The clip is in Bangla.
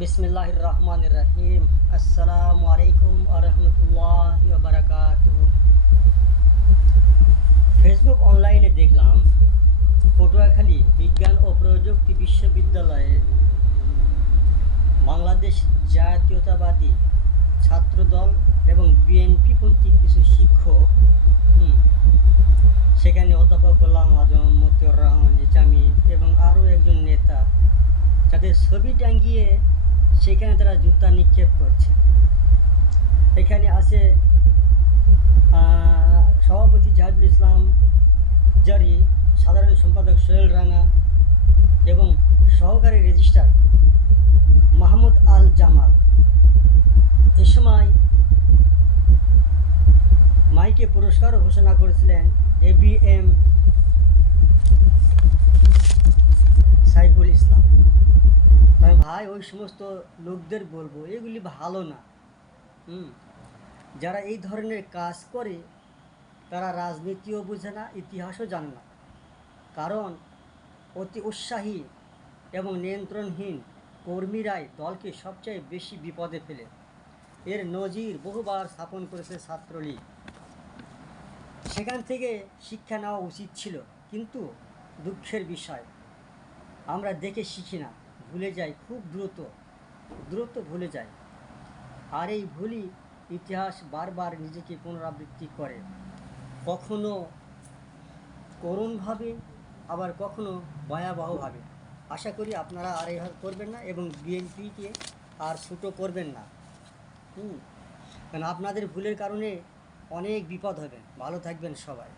বিসমিল্লাহির রহমানির রহিম। আসসালামু আলাইকুম ওয়া রাহমাতুল্লাহি ওয়া বারাকাতুহু। ফেসবুক অনলাইনে দেখলাম পটুয়াখালী বিজ্ঞান ও প্রযুক্তি বিশ্ববিদ্যালয়ে বাংলাদেশ জাতীয়তাবাদী ছাত্রদল এবং বিএনপিপন্থী কিছু শিক্ষক সেখানে অধ্যাপক গোলাম আজম, মতিউর রহমান নিজামী এবং আরও একজন নেতা যাদের ছবি টাঙ্গিয়ে সেখানে তারা জুতা নিক্ষেপ করছে। এখানে আছে সভাপতি জাহিদুল ইসলাম জারি, সাধারণ সম্পাদক সোহেল রানা এবং সহকারী রেজিস্ট্রার মাহমুদ আল জামাল। এ সময় মাইকে পুরস্কারও ঘোষণা করেছিলেন ABM সাইফুল ইসলাম। তবে ভাই ওই সমস্ত লোকদের বলবো এগুলি ভালো না। যারা এই ধরনের কাজ করে তারা রাজনীতিও বোঝে না, ইতিহাসও জানে না। কারণ অতি উৎসাহী এবং নিয়ন্ত্রণহীন কর্মীরাই দলকে সবচেয়ে বেশি বিপদে ফেলে। এর নজির বহুবার স্থাপন করেছে ছাত্রলীগ। সেখান থেকে শিক্ষা নেওয়া উচিত ছিল, কিন্তু দুঃখের বিষয় আমরা দেখে শিখি না, ভুলে যাই, খুব দ্রুত ভুলে যাই। আর এই ভুলই ইতিহাস বারবার নিজেকে পুনরাবৃত্তি করে, কখনো করুণভাবে, আবার কখনো ভয়াবহভাবে। আশা করি আপনারা আর এইভাবে করবেন না এবং বিএনপিকে আর ছোটো করবেন না। কারণ আপনাদের ভুলের কারণে অনেক বিপদ হবে। ভালো থাকবেন সবাই।